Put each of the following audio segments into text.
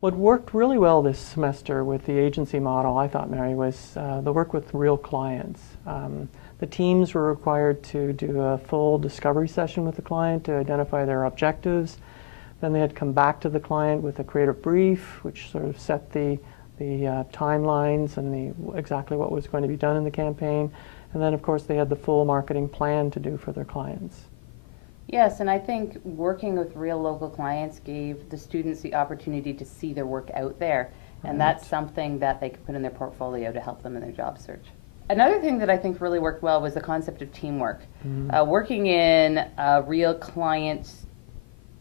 What worked really well this semester with the agency model, I thought, Mary, was the work with real clients. The teams were required to do a full discovery session with the client to identify their objectives. Then they had come back to the client with a creative brief, which sort of set the timelines and exactly what was going to be done in the campaign. And then, of course, they had the full marketing plan to do for their clients. Yes, and I think working with real local clients gave the students the opportunity to see their work out there. And that's something that they could put in their portfolio to help them in their job search. Another thing that I think really worked well was the concept of teamwork. Working in a real client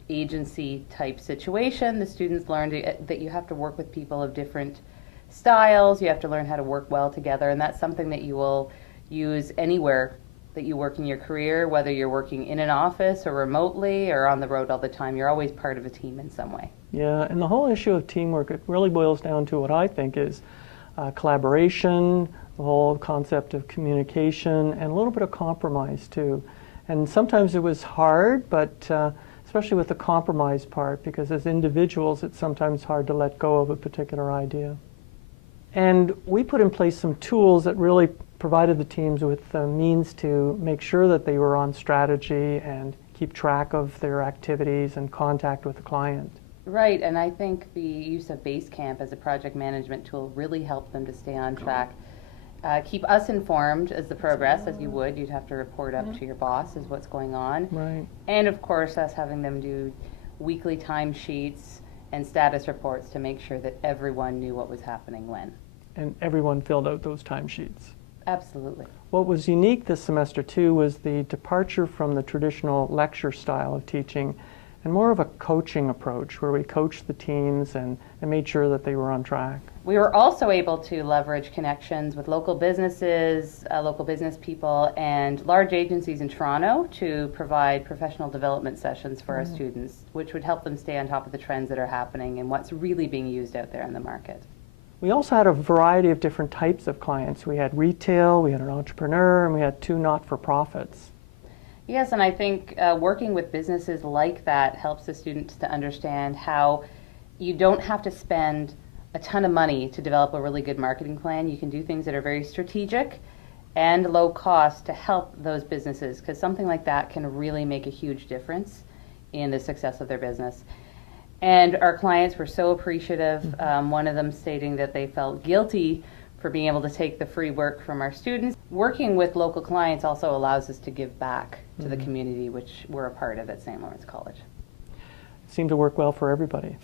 agency type situation, the students learned that you have to work with people of different styles, you have to learn how to work well together, and that's something that you will use anywhere that you work in your career, whether you're working in an office or remotely or on the road all the time. You're always part of a team in some way. Yeah, and the whole issue of teamwork, it really boils down to what I think is collaboration, the whole concept of communication, and a little bit of compromise too. And sometimes it was hard, but especially with the compromise part, because as individuals it's sometimes hard to let go of a particular idea. And we put in place some tools that really provided the teams with the means to make sure that they were on strategy and keep track of their activities and contact with the client. Right, and I think the use of Basecamp as a project management tool really helped them to stay on track. Keep us informed as the progress, as you would. You'd have to report up to your boss as what's going on. Right. And of course, us having them do weekly timesheets and status reports to make sure that everyone knew what was happening when. And everyone filled out those timesheets. Absolutely. What was unique this semester too was the departure from the traditional lecture style of teaching and more of a coaching approach where we coached the teams and made sure that they were on track. We were also able to leverage connections with local businesses, local business people, and large agencies in Toronto to provide professional development sessions for our students, which would help them stay on top of the trends that are happening and what's really being used out there in the market. We also had a variety of different types of clients. We had retail, we had an entrepreneur, and we had 2 not-for-profits. Yes, and I think working with businesses like that helps the students to understand how you don't have to spend a ton of money to develop a really good marketing plan. You can do things that are very strategic and low cost to help those businesses, because something like that can really make a huge difference in the success of their business. And our clients were so appreciative, one of them stating that they felt guilty for being able to take the free work from our students. Working with local clients also allows us to give back to the community, which we're a part of at St. Lawrence College. It seemed to work well for everybody.